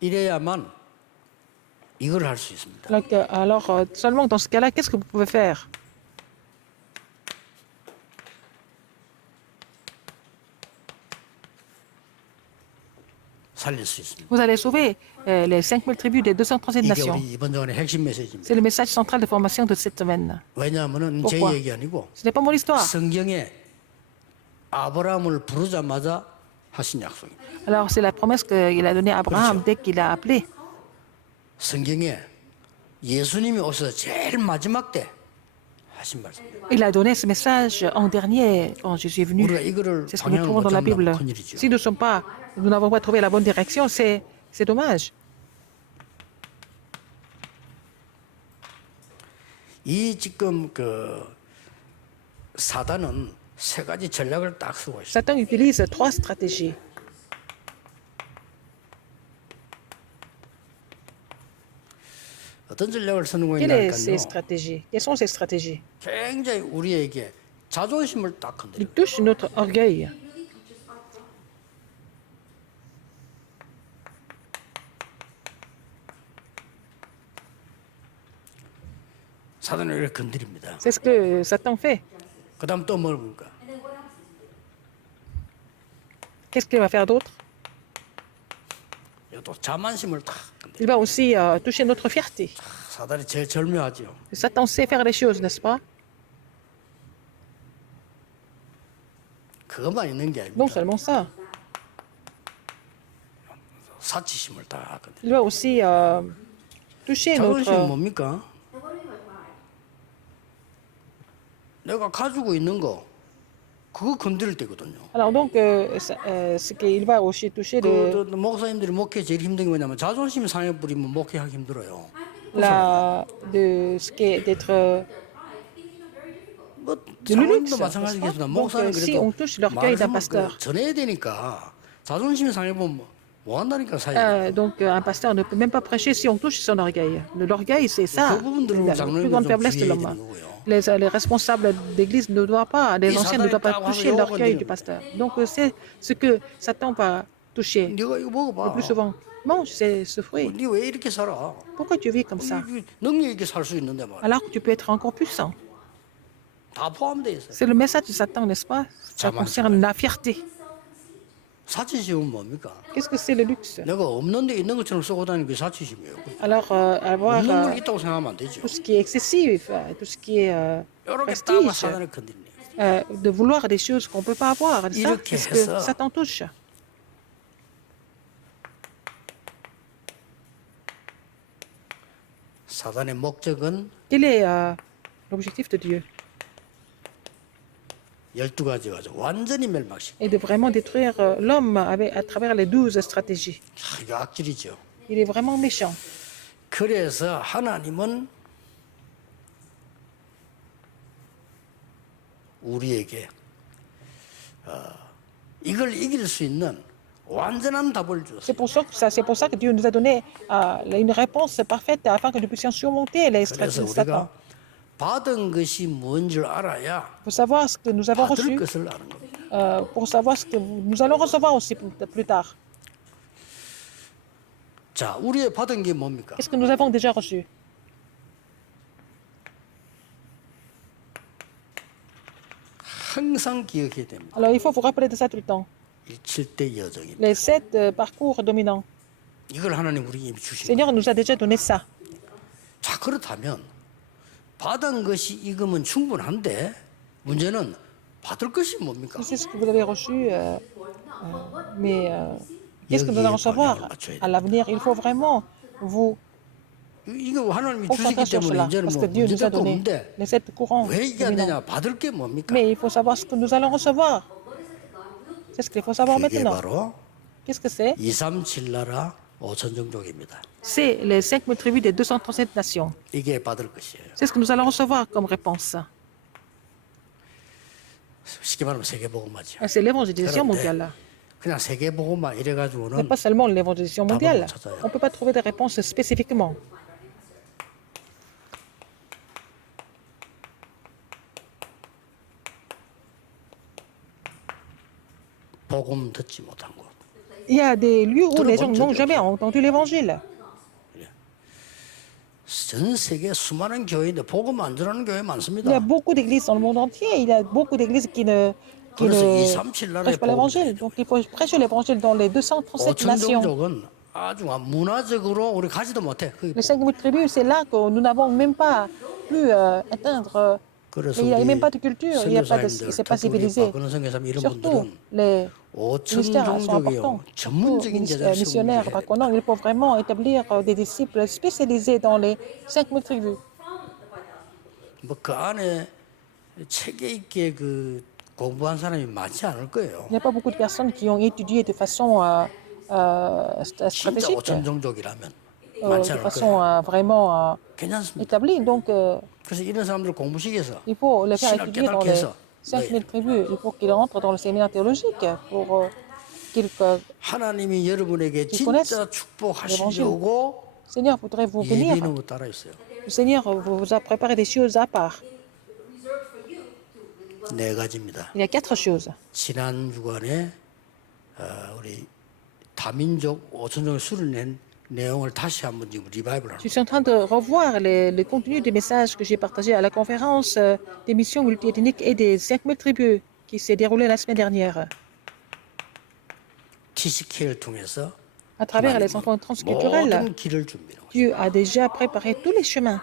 이래야만 이걸 할 수 있습니다. Alors, seulement dans ce cas-là, qu'est-ce que vous pouvez faire? 살릴 수 있습니다. Vous allez sauver les 5000 tribus des 237 이게 nations. 우리 이번 주간의 핵심 C'est 메시지입니다. le message central de formation de cette semaine. 왜냐하면 제 Pourquoi? 얘기 아니고 Ce n'est pas mon histoire. 성경에 아브라함을 부르자마자 하신 약속입니다. Alors, c'est la promesse qu'il a donnée à Abraham dès qu'il a appelé. 성경에 예수님이 오셔서 제일 마지막 때 하신 말씀입니다. Il a donné ce message en dernier quand Jésus est venu. 우리가 이거를 C'est ce que nous 방향을 trouvons 못 dans la Bible. 잡는 큰일이죠. Si nous n'avons pas trouvé la bonne direction, c'est dommage. 이 지금 그 사단은 세 가지 전략을 딱 쓰고 있어요. Satan utilise trois stratégies. 어떤 전략을 쓰는 Quelles sont ces 거냐니까요. stratégies? Quelles sont ces stratégies? 굉장히 우리에게 자존심을 딱 건드려. Ils touchent notre orgueil. 사단을 이렇게 건드립니다. C'est ce que Satan fait. 그다음 또 뭘 볼까? Qu'est-ce qu'il va faire d'autre? 또 자만심을 딱 건드려. Il va aussi toucher notre fierté. 사단이 제일 절묘하죠. Satan sait faire les choses, n'est-ce pas? 그것만 있는 게 Non 아닙니다. seulement ça. 사치심을 딱 건드려. Il va aussi toucher 자존심은 notre... 뭡니까? 내가 가지고 있는 거 그거 건드릴 때거든요. Alors donc, ce qu'il va aussi toucher 목사님들이 목회 제일 힘든 게 뭐냐면 자존심 상해 버리면 목회하기 힘들어요. de ce qui est d'être 뭐 de le 장로님도 luxe. 마찬가지겠습니다. Donc, 목사는 si 그래도 on touche l'orgueil d'un pasteur, 전해야 되니까 자존심 상해 보면 뭐 한다니까 사회. donc un pasteur ne peut même pas prêcher si on touche son orgueil. L'orgueil, c'est ça, 그 부분들은 la 장로님도 plus grande 좀 faiblesse de 주의해야 l'homme. 되는 거고요. Les responsables d'église ne doivent pas, les 이 anciens ne 사단이 doivent pas 딱 와서 toucher 요거 l'orgueil 건드리는 du pasteur. Donc c'est ce que Satan va toucher 네가 이거 le 먹어봐. plus souvent. Mange ce fruit. 네 왜 이렇게 살아? Pourquoi tu vis comme ça? 능력 있게 살 수 있는데 말이야. Alors que tu peux être encore puissant. 다 포함돼 있어요. C'est le message de Satan, n'est-ce pas? Ça concerne la fierté. 사치심은 뭡니까? Qu'est-ce que c'est le luxe? 내가 없는데 있는 것처럼 쓰고 다니는 게 사치심이에요. Alors, avoir 없는 걸 있다고 생각하면 안 되죠. tout ce qui est excessif, tout ce qui est 이렇게 따고 prestige, 사단을 건드리네. de vouloir des choses qu'on ne peut pas avoir. Ça, 이렇게 c'est ce 해서 que Satan touche. 사단의 목적은 Quel est l'objectif de Dieu? 12가지 가지고 완전히 멸망시켜. Et de vraiment détruire l'homme à travers les 12 stratégies. 이거 악질이죠. Il est vraiment méchant. 그래서 하나님은 우리에게 이걸 이길 수 있는 완전한 답을 줬어요. C'est pour ça que Dieu nous a donné une réponse parfaite afin que nous puissions surmonter les 그래서 stratégies de Satan. 우리가 받은 것이 뭔지를 알아야 Il faut savoir ce que nous avons 받을 reçu 것을 아는 겁니다. pour savoir ce que nous allons recevoir aussi plus tard. 자, 우리의 받은 게 뭡니까? Qu'est-ce que nous avons déjà reçu? 항상 기억해야 됩니다. Alors, il faut vous rappeler de ça tout le temps. 7대 여정입니다. Les 7 parcours dominants. 이걸 하나님 우리에게 이미 Le 주신 거예요. Seigneur nous a déjà donné ça. 자, 그렇다면 받은 것이 익으면 충분한데 문제는 받을 것이 뭡니까? C'est ce que vous avez reçu, mais qu'est-ce que nous allons recevoir à l'avenir? Il faut vraiment vous 이거 하나님이 concentrer 주시기 sur 때문에 cela, 이제는 parce 뭐 que Dieu nous a 문제도 donné 없는데 les 7 courants 왜 이게 안 dominants. 되냐? 받을 게 뭡니까? Mais il faut savoir ce que nous allons recevoir. C'est ce qu'il faut savoir 그게 maintenant. 바로 Qu'est-ce que c'est? 237 나라 5천 종족입니다. C'est les 5000 tribus des 237 nations. 이게 받을 것이에요. C'est ce que nous allons recevoir comme réponse. 쉽게 말하면 세계복음화죠. C'est l'évangélisation mondiale. 그냥 세계복음화 Ce n'est 이래가지고는 pas seulement l'évangélisation mondiale. 찾아요. On ne peut pas trouver des réponses spécifiquement. 복음 듣지 못한 곳. Il y a des lieux où les gens n'ont jamais entendu l'évangile. 전 세계 수많은 교회인데 복음 안 전하는 교회 Il y a 많습니다. beaucoup d'églises dans le monde entier. Il y a beaucoup d'églises qui 그래서 ne 237 나라의 prêchent pas l'évangile. 복음 Donc il faut prêcher l'évangile dans les 237 5천 nations. 종족은 아주 문화적으로 우리 가지도 못해. Les 5000 tribus, c'est là que nous n'avons même pas pu atteindre. 그래서 Il n'y a 우리 même pas de culture, il n'y a pas de, 선교사님들, c'est pas 특히 우리 civilisé. 박근혜 선교사님 이런 Surtout, 분들은 les 5천 ministères sont 종족이요 importants. 전문적인 Les 제자를 missionnaires, 세우기 par contre, il faut vraiment établir des disciples spécialisés dans les 5000 tribus. 뭐그 안에 체계 있게 그 공부한 사람이 많지 않을 거예요. Il n'y a pas beaucoup de personnes qui ont étudié de façon 진짜 stratégique, 5천 종족이라면 de 많지 않을 façon 거예요. vraiment 괜찮습니다. établie. Donc, 그래서 이런 사람들 공부시켜서 il faut les faire 신학 étudier dans 깨닫게 les 해서 5000 tribus. Il faut qu'ils rentrent dans le séminaire théologique pour qu'ils 하나님이 여러분에게 connaissent 진짜 축복하시려고 Seigneur voudrait vous bénir. 예비는 거 따라 있어요. Le Seigneur vous a préparé des choses à part. 네 가지입니다. Il y a 4 choses. 지난 주간에 우리 다민족 5천종을 수련낸 내용을 다시 한번 지금 리바이벌 하는 Je suis en train de revoir le contenu des messages que j'ai partagés à la conférence des missions multiethniques et des 5000 tribus qui s'est déroulée la semaine dernière. TCK를 통해서 À travers les enfants transculturels, 모든 길을 준비하고 있어요. Dieu a déjà préparé tous les chemins.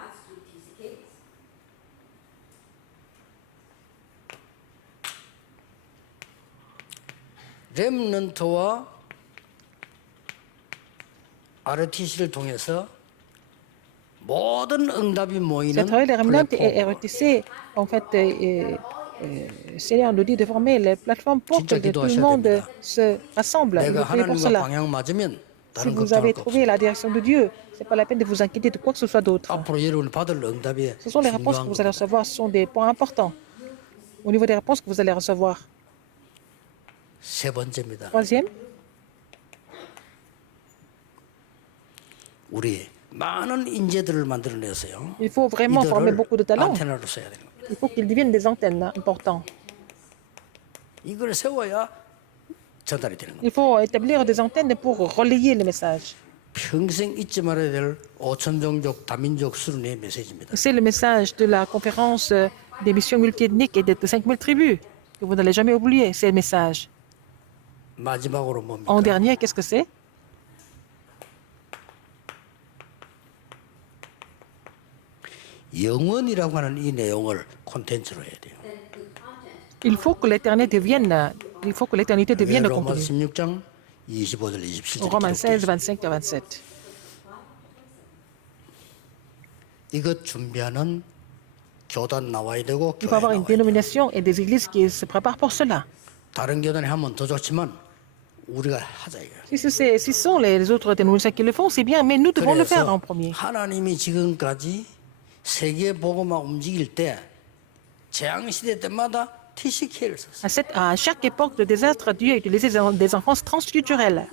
렘넌트와 RTC를 통해서 모든 응답이 C'est à 모이는 travers les remnants et 플랫폼. RETC, en fait, Seigneur nous dit de former les plateformes pour 진짜 que tout 기도하셔야 le monde 됩니다. se rassemble. Il 내가 faut prier pour 하나님과 cela. 방향 맞으면 Si 다른 vous 걱정할 avez 거 trouvé 없어요. la direction de Dieu, ce n'est pas la peine de vous inquiéter de quoi que ce soit d'autre. 앞으로 여러분이 받을 응답이 Ce sont les réponses que 중요한 vous allez 겁니다. recevoir, ce sont des points importants. Au niveau des réponses que vous allez recevoir. 세 번째입니다. Troisième, 우리 많은 인재들을 만들어내서요. il faut vraiment former 이들을 beaucoup de talents. 안테나로 써야 되는 겁니다. Il faut qu'ils deviennent des antennes importantes. 이걸 세워야 전달이 되는 겁니다. Il faut établir des antennes pour relayer le message. 평생 잊지 말아야 될 5천 종족 다민족 수련의 메시지입니다. C'est le message de la conférence des missions multiethniques et des 5000 tribus que vous n'allez jamais oublier. C'est le message. 마지막으로 뭡니까? En dernier, qu'est-ce que c'est? 영원이라고 하는 이 내용을 콘텐츠로 해야 돼요. Il faut que l'éternité devienne, il faut que l'éternité devienne le 로마 contenu. 16장 25절 27절 Romains 16, 25 à 27. 이것 준비하는 교단 나와야 되고 Il faut 교회 avoir une 나와야 돼요. dénomination et des églises qui se préparent pour cela. 다른 교단이 하면 더 좋지만 우리가 하자 이거예요. Si ce sont les autres dénominations qui le font, c'est bien, mais nous devons le faire en 그래서 premier. 하나님이 지금까지 세계 복음화 움직일 때 재앙 시대 때마다 TCK를 썼어요. À chaque époque de désastre, Dieu a utilisé des enfants transculturels.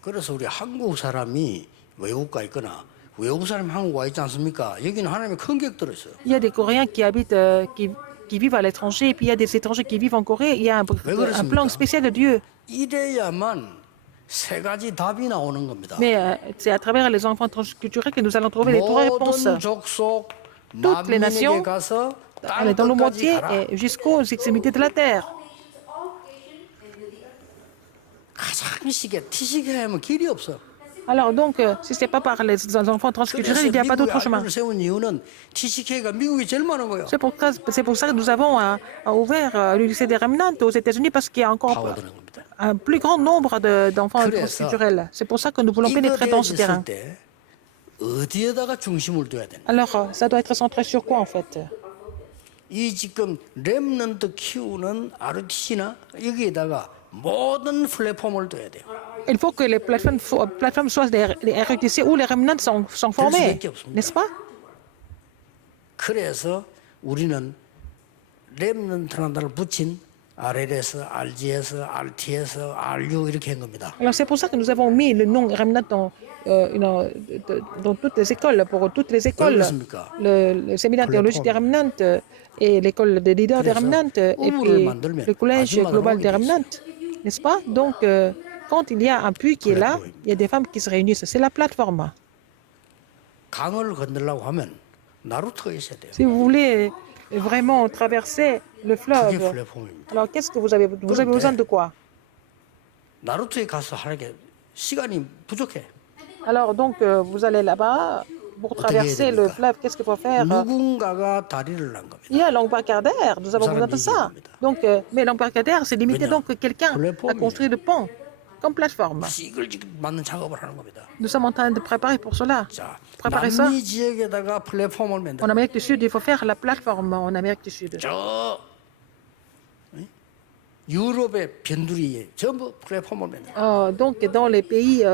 그래서 우리 한국 사람이 외국 가 있거나 외국 사람이 한국 와 있지 않습니까? 여기는 하나님의 큰 계획 들어있어요. Il y a des Coréens qui habitent, qui vivent à l'étranger, et puis il y a des étrangers qui vivent en Corée. Il y a un plan spécial de Dieu. 이래야만 세 가지 답이 나오는 겁니다. Mais c'est à travers les enfants transculturels que nous allons trouver les trois réponses. 모든 족속 Toutes les nations, 만민에게 가서 Allez 땅 dans le 끝까지 moitié 가라. et jusqu'aux extrémités de la terre. 가장 쉽게 TCK 하면 길이 없어. Alors donc, si ce n'est pas par les enfants transculturels, il n'y a pas d'autre chemin. 미국이 세운 이유는 TCK가 미국이 제일 많은 거예요. C'est pour ça que nous avons ouvert l'Université des Remnants aux États-Unis parce qu'il y a encore 파고드는 겁니다. un plus grand nombre d'enfants transculturels. C'est pour ça que nous voulons pénétrer dans ce terrain. 이거를 때 어디에다가 중심을 둬야 되나? Alors, ça doit être centré sur quoi en fait? 이 지금 렘넌트 키우는 RTC나 여기에다가 모든 플랫폼을 둬야 돼요. Il faut que les plateformes soient des RETC où les remnants sont formés, n'est-ce pas? 그래서 우리는 렘넌트 하나를 붙인 RLS, RGS, RTS, RU 이렇게 한 겁니다. Alors c'est pour ça que nous avons mis le nom remnant dans toutes les écoles, pour toutes les écoles, 그렇습니까? le séminaire théologique des remnants et l'école des leaders des remnants et puis le collège global des remnants, n'est-ce pas? Donc quand il y a un puits qui est là, il y a des femmes qui se réunissent. C'est la plateforme. 강을 건너려고 하면 나루터가 있어야 돼요. Si vous voulez vraiment traverser le 그게 fleuve, 플랫폼입니다. alors qu'est-ce que vous avez? Vous avez besoin de quoi? 나루터에 가서 하는 시간이 부족해. Alors donc vous allez là-bas pour traverser le fleuve. Qu'est-ce qu'il faut faire? 누군가가 다리를 난 겁니다. Il y a l'embarcadère. Nous avons besoin de ça. Donc, mais l'embarcadère, c'est limité. Donc quelqu'un a construit le pont comme plateforme. 이걸 지금 만든 작업을 하는 겁니다. Nous sommes en train de préparer pour cela. 자, Préparer ça. 남미 지역에다가 플랫폼을 만들. En Amérique du Sud, il faut faire la plateforme en Amérique du Sud. 저 유럽의 변두리에 전부 플랫폼을 만들. Donc dans les pays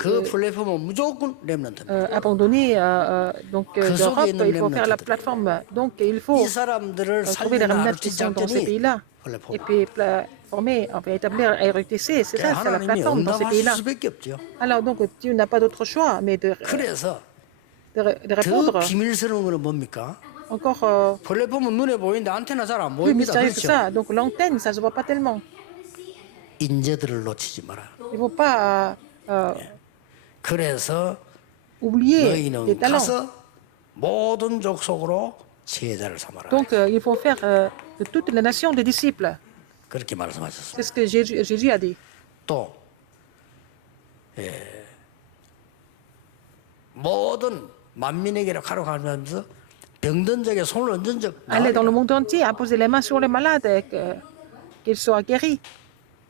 그 플랫폼은 무조건 렘넌트입니다. abandonnés d'Europe, 있는 il faut faire la 렘넌트들. plateforme. Donc il faut 이 사람들을 trouver les 살리는 remnants qui RT sont dans ces 작전이 pays-là. 플랫폼. Et puis former, enfin, établir RUTC, c'est ça, c'est la 하나님이 plateforme dans ces 응답하실 pays-là. 수밖에 없죠. Alors donc Dieu n'a pas d'autre choix mais 그래서 de 더 répondre. 비밀스러운 거는 뭡니까? Encore 플랫폼은 눈에 보이는데 안테나 잘 안 plus 보입니다. mystérieux que 그렇죠? ça. Donc l'antenne, ça se voit pas tellement. 인재들을 놓치지 마라. Il faut pas 그래서 oublier les 너희는 talents. 가서 모든 족속으로 제자를 삼아라. Donc il faut faire de toutes les nations des disciples. 그렇게 말씀하셨습니다. C'est ce que Jésus a dit. 또 모든 만민에게로 가로가면서 병든 적에 손을 얹은 적 Aller dans le monde entier, imposer les mains sur les malades et qu'ils soient guéris.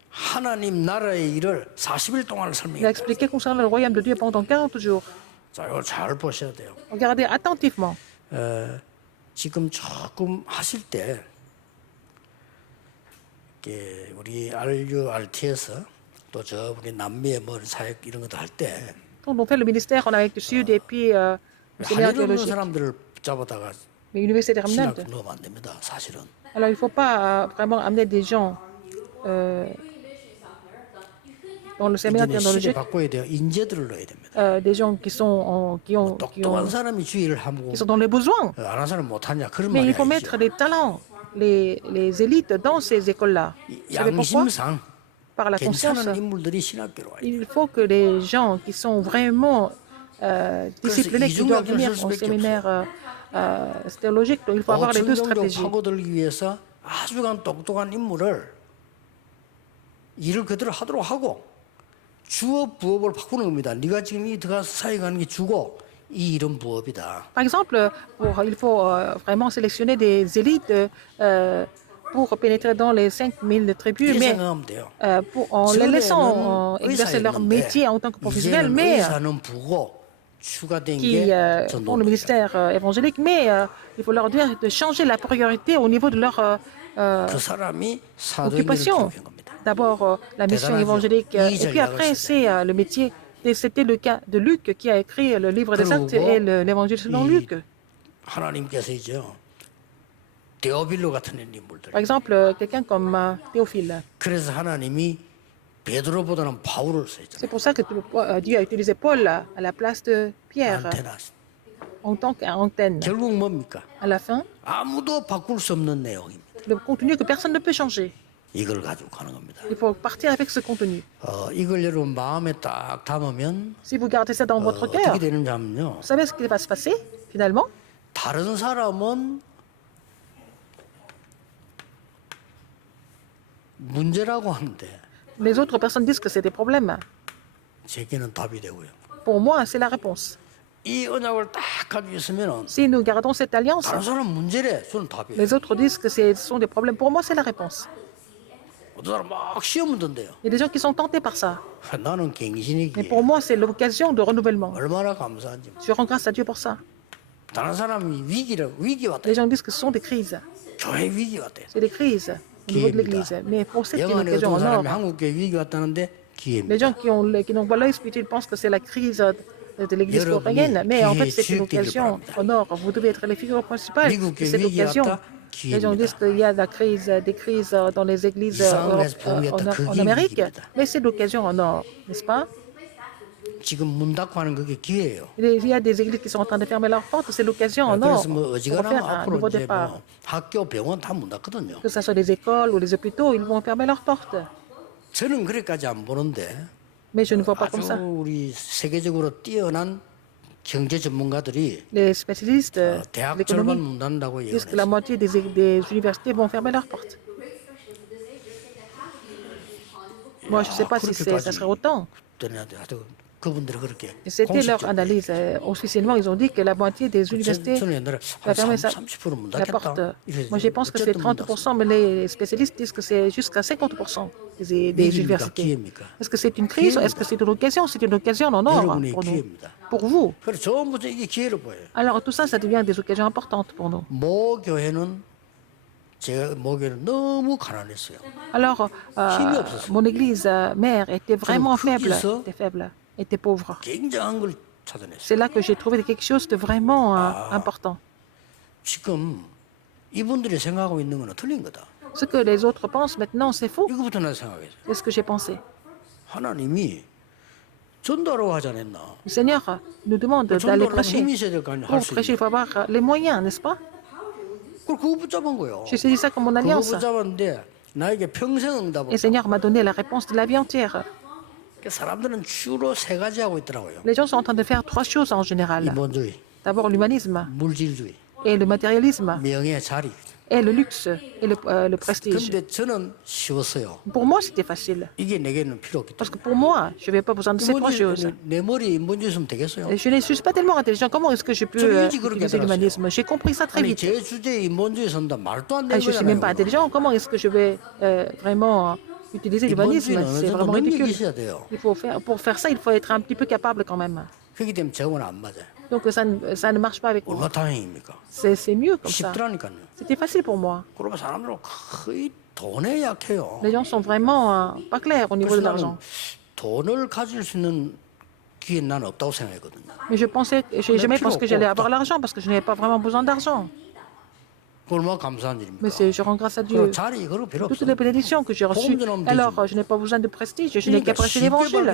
하나님 나라의 일을 40일 동안 Il a 설명했다. expliqué concernant le royaume de Dieu pendant 40 jours. 자, 이걸 잘 보셔야 돼요. Regardez attentivement. 지금 조금 하실 때 이렇게 우리 RU, RTS 또 저 우리 남미의 뭐 사역 이런 것도 할 때 Quand on fait le ministère en Amérique du Sud et puis le séminaire 하늘 없는 théologique, 사람들을 붙잡아다가 l'université des 신학 remnants, 넣으면 안 됩니다. 사실은 alors il ne faut pas vraiment amener des gens dans le séminaire 이제는 시대 théologique, 바꿔야 돼요. 인재들을 넣어야 됩니다. des gens qui sont, 똑똑한 사람이 주의를 하고 qui sont dans les besoins. 안 한 사람 못하냐 그런 Mais 말이 il faut 아니죠. mettre les talents, les élites dans ces écoles-là. Vous savez pourquoi? 양심상 Par la conscience. 괜찮은 인물들이 신학교로 와요. Il faut que les gens qui sont vraiment disciplinés, qui doivent venir au séminaire théologique, donc il faut avoir les deux 정도 stratégies. 파고들기 위해서 아주 똑똑한 인물을 일을 그대로 하도록 하고 주어 부업을 바꾸는 겁니다. 네가 지금 이 들어가서 사역하는 게 주고 이 일은 부업이다. Par exemple, il faut vraiment sélectionner des élites pour pénétrer dans les 5000 tribus, 이렇게 mais 생각하면 돼요. en les laissant 전에는 exercer leur 의사였는데 métier en tant que professionnels, 이제는 mais 의사는 부고 추가된 qui 게 font le 전도입니다. ministère évangélique, mais il faut leur dire de changer la priorité au niveau de leur 그 사람이 사도행전을 occupation. 기록한 겁니다. D'abord la mission 대단하죠. évangélique, et 이절 puis après 나갔을 c'est le métier. Et c'était le cas de Luc qui a écrit le livre des Actes et l'évangile selon Luc. 하나님께서죠. 데오빌로 같은 인물들. Par exemple, quelqu'un comme Théophile. 그래서 하나님이 베드로보다는 바울을 쓰셨잖아요. C'est pour ça que Dieu a utilisé Paul à la place de Pierre 안테나. en tant qu'antenne. 결국 뭡니까? À la fin, 아무도 바꿀 수 없는 내용입니다. le contenu que personne ne peut changer. 이걸 가지고 가는 겁니다. Il faut partir avec ce contenu. 이걸 여러분 마음에 딱 담으면 Si vous gardez ça dans votre cœur, 어떻게 되는지 하면요. vous savez ce qui va se passer finalement? 다른 사람은 문제라고 하는데 Les autres personnes disent que c'est des problèmes. 제게는 답이 되고요. Pour moi, c'est la réponse. 이 언약을 딱 가지고 있으면 Si nous gardons cette alliance, 다른 사람 문제래. 저는 답이에요. les autres disent que ce sont des problèmes. Pour moi, c'est la réponse. 어떤 사람 막 시험을 든대요. Il y a des gens qui sont tentés par ça. 나는 Mais 갱신이기에 pour moi, c'est l'occasion de renouvellement. 얼마나 감사한지. Je rends grâce à Dieu pour ça. 다른 사람이 위기 왔다. Les gens disent que ce sont des crises. 교회 위기 왔대. C'est des crises au niveau de l'Église. Mais pour cette 영안에 occasion 어떤 en or, 사람이 한국교회 위기 왔다는데 les 기회입니다. gens qui n'ont pas l'œil spirituel pensent que c'est la crise de l'Église coréenne. Mais en fait, c'est une occasion en or. Vous devez être les figures principales de cette occasion. Les gens disent qu'il y a des crises dans les églises en Amérique. Mais c'est l'occasion en or, n'est-ce pas? 지금 문 닫고 하는 그게 기회예요. Il y a des églises qui sont en train de fermer leurs portes. C'est l'occasion en or 그래서 뭐 pour 어지간하면 faire un 앞으로 nouveau 이제 départ. 뭐 학교, 병원 다 문 닫거든요. Que ce soit des écoles ou des hôpitaux, ils vont fermer leurs portes. 저는 그래까지 안 보는데 Mais je ne vois pas comme 아주 ça. 우리 세계적으로 뛰어난 경제 전문가들이 Les spécialistes de 대학 절반 l'économie 문 닫는다고 disent que la 예언했어요. moitié des universités vont fermer leurs portes. Moi, je ne sais pas si ça sera autant. 그분들이 그렇게 C'était leur 공식적으로 analyse. Officiellement, ils ont dit que la moitié des universités 저는 옛날에 va 한 fermer 30%문 la porte. 닫겠다. Moi, je pense que c'est 30%, mais les spécialistes disent que c'est jusqu'à 50% des universités. 기회입니까? Est-ce que c'est une crise ou est-ce que c'est une occasion? C'est une occasion en or 여러분의 pour nous, 기회입니다. pour vous. 그래서 전부 이게 기회로 보여요. Alors, tout ça, ça devient des occasions importantes pour nous. 모 교회는 제가 모 교회는 너무 가난했어요. Alors, mon église mère était vraiment faible, était pauvre. 굉장한 걸 찾아냈어요. C'est là que j'ai trouvé quelque chose de vraiment important. 지금 이분들이 생각하고 있는 거는 틀린 거다. Ce que les autres pensent maintenant, c'est faux. 이거부터 나 생각했어요. C'est ce que j'ai pensé. 하나님이 전도하라고 하지 않았나? Le Seigneur nous demande d'aller 전도하려면 prêcher. 힘이 있어야 될 거 아니야. Pour 할수 prêcher, il 있는. faut avoir les moyens, n'est-ce pas? 그거 붙잡은 거예요. J'ai saisi ça comme mon 그거 alliance. 붙잡았는데 나에게 평생 응답을. Et le Seigneur m'a donné la réponse de la vie entière. 사람들은 주로 세 가지 하고 있더라고요. Les gens sont en train de faire trois choses en général. 인본주의, D'abord l'humanisme 물질주의, et le matérialisme 명예, 자리. et le luxe et le prestige. 근데 저는 쉬웠어요. Pour moi, c'était facile. 이게 내게는 필요 없기 Parce 때문에. que pour moi, je n'avais pas besoin de ces trois choses. 내 머리 인본주의 있으면 되겠어요? Je ne suis pas tellement intelligent. Comment est-ce que je peux utiliser l'humanisme? J'ai compris ça très 아니 vite. 제 주제에 인본주의 선다 말도 안 Ah, 되는 je ne suis même pas 거잖아요. intelligent. Comment est-ce que je vais vraiment utiliser l'humanisme? 인본주의는 어느 C'est 정도 vraiment 능력이 ridicule. 있어야 돼요. Pour faire ça, il faut être un petit peu capable quand même. 그렇기 때문에 저건 안 맞아요. Donc ça ne marche pas avec moi. 얼마나 다행입니까? C'est mieux comme ça. 쉽더라니까요. C'était facile pour moi. 그러면 사람들은 거의 돈에 약해요. Les gens sont vraiment pas clairs au niveau de 그래서 나는 l'argent. 돈을 가질 수 있는 기회는 나는 없다고 생각했거든요. Mais j'ai jamais pensé que j'allais avoir l'argent parce que je n'avais pas vraiment besoin d'argent. 얼마나 감사한 Mais 일입니까? je rends grâce à Dieu. 그리고 자리 그런 거 필요 Toutes 없어요. les bénédictions que j'ai reçues. Alors, je n'ai pas besoin de prestige, je n'ai qu'à prêcher l'évangile.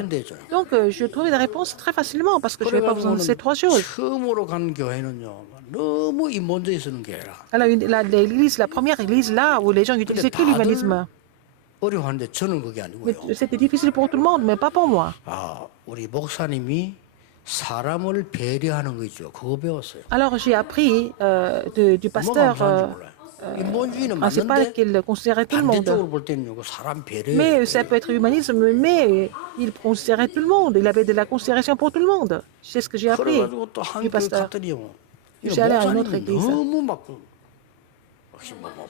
Donc, je trouvais des réponses très facilement parce que je n'avais pas besoin de ces trois choses. 처음으로 간 교회는요, 너무 인본주의 쓰는 교회라. Alors, l'église, la première église, là où les gens utilisaient que l'humanisme, 어려워하는데 저는 그게 mais 아니고요. c'était difficile pour tout le monde, mais pas pour moi. 아, 우리 목사님이 사람을 배려하는 거 있죠. 그거 배웠어요. Alors, j'ai appris du 뭐가 pasteur 감사한지 몰라요. 인본주의는 principal 맞는데 qu'il considérait tout le monde. 반대쪽으로 볼 때는 그 사람 배려. Mais ça peut être humanisme, mais il considérait tout le monde. Il avait de la considération pour tout le monde. C'est ce que j'ai appris 그래가지고 또 du 한교 pasteur. 갔더니요. Je suis allé à une autre 목사님이 église. 너무 막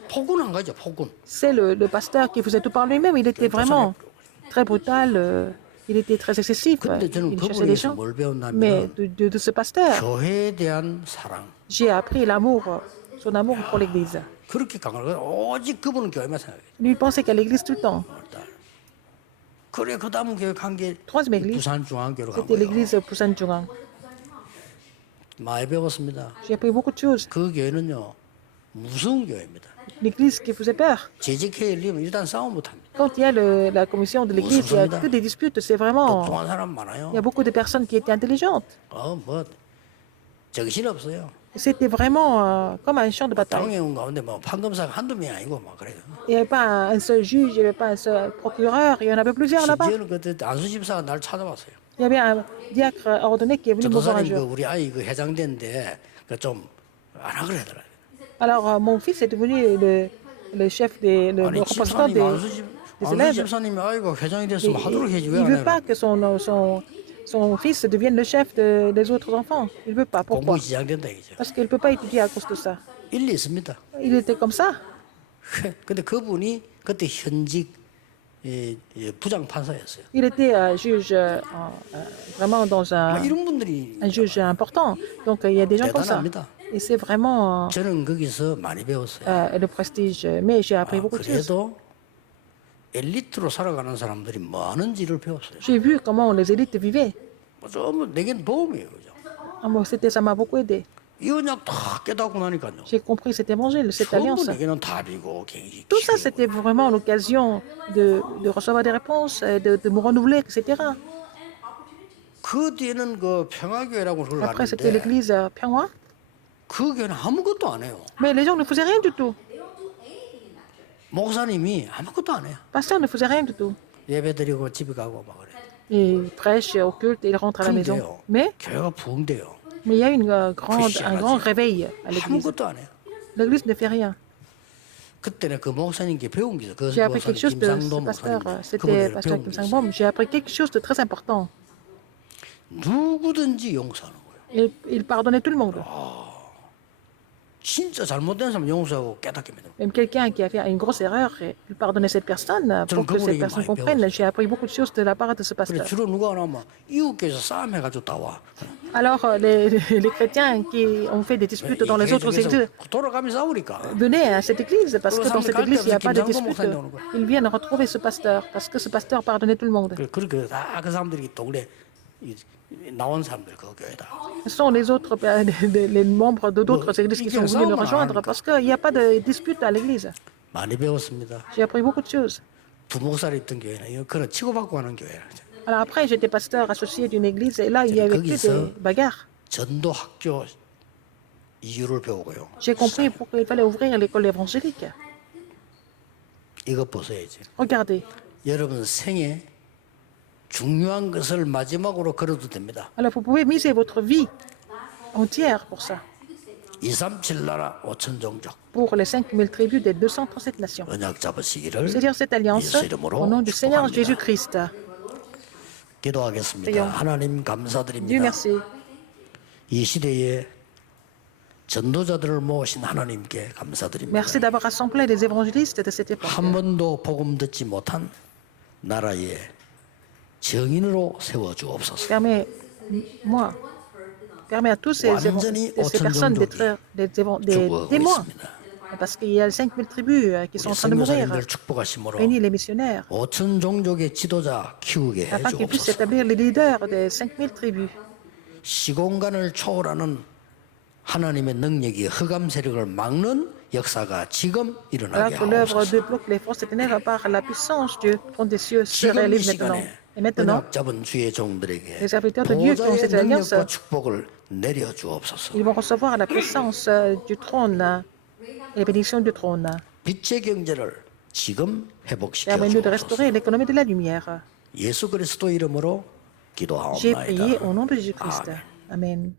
포근한 거죠, 포근. C'est le pasteur qui faisait tout par lui-même. Il était vraiment très brutal. Il était très excessif. 근데 저는 Il chassait les 그분에서 gens. 뭘 Mais 배웠냐면 de ce pasteur, 교회에 대한 사랑. j'ai appris l'amour, son amour pour l'Église. 그렇게 강하게 오직 그분은 교회만 생각해요. Lui il pensait qu'à l'Église tout le temps. 그래 그 다음 교회 간 게 Troisième église, 부산 중앙교로 간 c'était 거예요. l'église Busan Jurang. 많이 배웠습니다. J'ai appris beaucoup de choses. 그 교회는요 무서운 교회입니다. L'église qui faisait peur. 재직회 열리면 일단 싸움 못합니다. Quand il y a la commission de l'église, il n'y a que des disputes. C'est vraiment. 똑똑한 사람 많아요. Il y a beaucoup de personnes qui étaient intelligentes. 뭐 정신 없어요. C'était vraiment comme un champ de bataille. 당에 온 가운데 뭐 판검사가 한두 명이 아니고 막 그래요. Il n'y avait pas un seul juge, il n'y avait pas un seul procureur, il y en avait plusieurs là-bas. 심지어는 그때 안수 집사가 날 찾아왔어요. Il y avait un diacre ordonné qui est venu me voir un 전도사님 그 jour. 우리 아이 그 회장된데 그좀 안 하그래더라. Alors, mon fils est devenu le chef le 아니 représentant 집사님 des 안수 élèves. 집사님이 아이가 회장이 Et 됐으면 하도록 해야지 il 왜안 ne veut pas 해? que son fils devienne le chef des autres enfants. Il ne veut pas. Pourquoi? 공부 지장된다 이죠. Parce qu'il ne peut pas étudier à cause de ça. 일리 있습니다. Il était comme ça. 근데 그분이 그때 현직 부장 판사였어요. Il était juge vraiment dans 이런 분들이 un juge important. Donc, il y a des gens comme ça. 대단합니다. Et c'est vraiment 저는 거기서 많이 배웠어요. le prestige. Mais j'ai appris beaucoup de choses. 그래도 엘리트로 살아가는 사람들이 뭐 하는지를 배웠어요. J'ai vu comment les élites vivaient. 좀 내겐 도움이에요, 그죠? Ah, moi, ça m'a beaucoup aidé. 이 언약 다 깨닫고 나니까요. J'ai compris cet évangile, cette 전부 alliance. 내게는 답이고 굉장히 Tout ça, c'était vraiment l'occasion de recevoir des réponses, de me renouveler, etc. 그 뒤에는 그 평화교회라고 그걸 Après, c'était 갔는데 l'église Pyonghwa. 그 교회는 아무것도 안 해요. Mais les gens ne faisaient rien du tout. 목사님이 아무것도 안 해요. Pasteur ne faisait rien du tout. 예배드리고 집에 가고 막 그래. ils prêchent au culte et ils rentrent à la maison. 근데요, Mais 교회가 부흥돼요. il y a un grand réveil à l'église. 아무것도 안 해요. L'église ne fait rien. 그때는 그 목사님께 배운 게 있어요. 그 J'ai appris quelque chose de 김상도 ce pasteur, 목사님. c'était 그분에게 pasteur 배운 Kim 게 Sang-bom. 있어요. J'ai appris quelque chose de très important. 누구든지 용서하는 거예요. Il pardonnait tout le monde. 진짜 잘못된 사람 용서하고 깨닫게 만들고. Même quelqu'un qui a fait une grosse erreur, il pardonnait cette personne pour que cette personne comprenne. J'ai appris beaucoup de choses de la part de ce 그래 pasteur. 주로 누가 나오면 이웃교회에서 싸움해가지고 다 와. Alors, les chrétiens qui ont fait des disputes dans les autres églises 돌아가며 싸우니까. venaient à cette église parce que dans cette église, il n'y a pas de dispute. Ils viennent retrouver ce pasteur parce que ce pasteur pardonnait tout le monde. 그렇게 다 그 사람들이 동네 나온 사람들 그 교회다. Ce sont les autres, les membres de d'autres églises qui sont venus nous rejoindre parce qu'il n'y a pas de dispute à l'église. 많이 배웠습니다. J'ai appris beaucoup de choses. 두목살이 있던 교회는 그런 치고받고 하는 교회라. Alors après, j'étais pasteur associé d'une église et là, il y avait que des bagarres. 전도 학교 이유를 배우고요. J'ai compris pourquoi il fallait ouvrir l'école évangélique. 이것 보세요지. Regardez. 여러분 생에 중요한 것을 마지막으로 걸어도 됩니다. Alors vous pouvez miser votre vie entière pour ça. 237 나라 5천 종족 Pour les 5000 tribus des 237 nations. 언약 잡으시기를 C'est-à-dire cette alliance 예수 이름으로 au nom du Seigneur 축복합니다. Jésus-Christ. 기도하겠습니다. Prions. 하나님 Dieu 감사드립니다. merci. 이 시대에 전도자들을 모으신 하나님께 감사드립니다. Merci d'avoir rassemblé les évangélistes de cette époque. 한 번도 복음 듣지 못한 나라에 증인으로 세워 주옵소서. Permets à tous ces personnes d'être des témoins. Parce qu'il y a 5000 tribus qui sont en train de mourir. 선교사님들 축복하심으로 Bénis les missionnaires. 5천 종족의 지도자 키우게 해 Afin qu'ils puissent 주옵소서. établir les leaders des 5000 tribus. 시공간을 초월하는 하나님의 능력이 흑암 세력을 막는 역사가 지금 일어나게 Alors que l'œuvre 하옵소서. débloque les forces ténèbres par la puissance du trône des cieux se 지금 이 réalise maintenant. 시간에 Et maintenant, 언약 잡은 주의 종들에게 les serviteurs de Dieu qui ont 보좌의 cette alliance, 능력과 축복을 내려 주옵소서. ils vont recevoir la puissance du trône et la bénédiction du trône. 빛의 경제를 지금 회복시켜 Permets-nous de 주옵소서. restaurer l'économie de la lumière. 예수 그리스도 이름으로 J'ai prié 기도하옵나이다. au nom de Jésus-Christ. Amen.